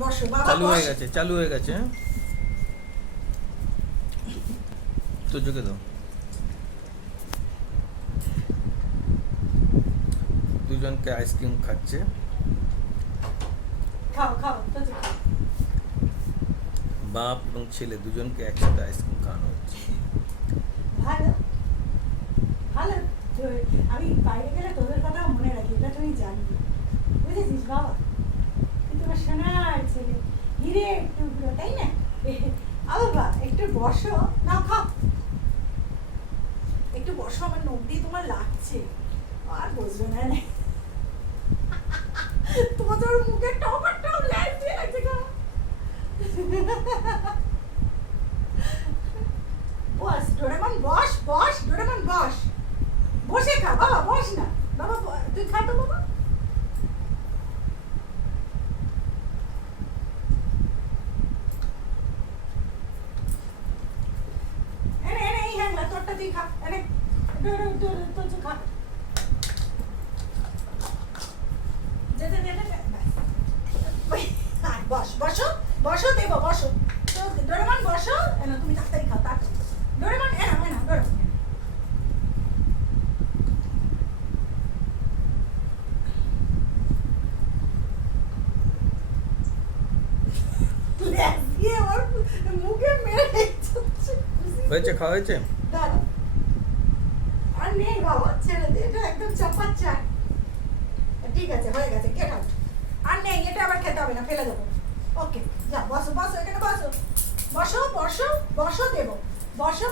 বসো বাবা, চালু হয়ে গেছে হ্যাঁ? তো চোখে দাও। দুজনকে আইসক্রিম খাচ্ছে। খাও খাও তো খাও। বাপ এবং ছেলে দুজনকে একসাথে আইসক্রিম খাওয়ানো হচ্ছে। ভালো ভালো। আমি বাইরে গেলে তোদের কথা মনে রাখি, এটা তুমি জানবি, বুঝেছিস বাবা? তুই তোমার সোনার ছেলে, হিরে একটু তাই না? বাবা একটু বসো, নাও খাও, একটু বসো, আমার নখ দিয়ে তোমার লাগছে, আর বসবে না। তোমার মুখে টপার লাগছে গো। বস ডোরেমন, বস বস ডোরেমন, বস, বসে খা বাবা, বস না বাবা, তুই খা তো বাবা। এনে এনে এই হ্যাংলা তোরটা তুই খা, এনে তুই খা। যেতে যেতে বস, বসো বসো, দেব বসো তো ডোরেমন, বসো। এনা তুমি তাড়াতাড়ি খাও, তাড়াতাড়ি ডোরেমন, এনা এনা ডোরেমন। মুখে মেরে হয়েছে, খাওয়া হয়েছে? দাঁড়া, আর নেই বাবা, ছেড়ে দে, এটা একদম চাপার চাট। ঠিক আছে, হয়ে গেছে, গেট আউট। আর নেই, এটা আবার খেতে হবে না, ফেলে দেবো। ওকে, যা বসো বসো, এখানে বসো, বসো বসো বসো, দেবো, বসো।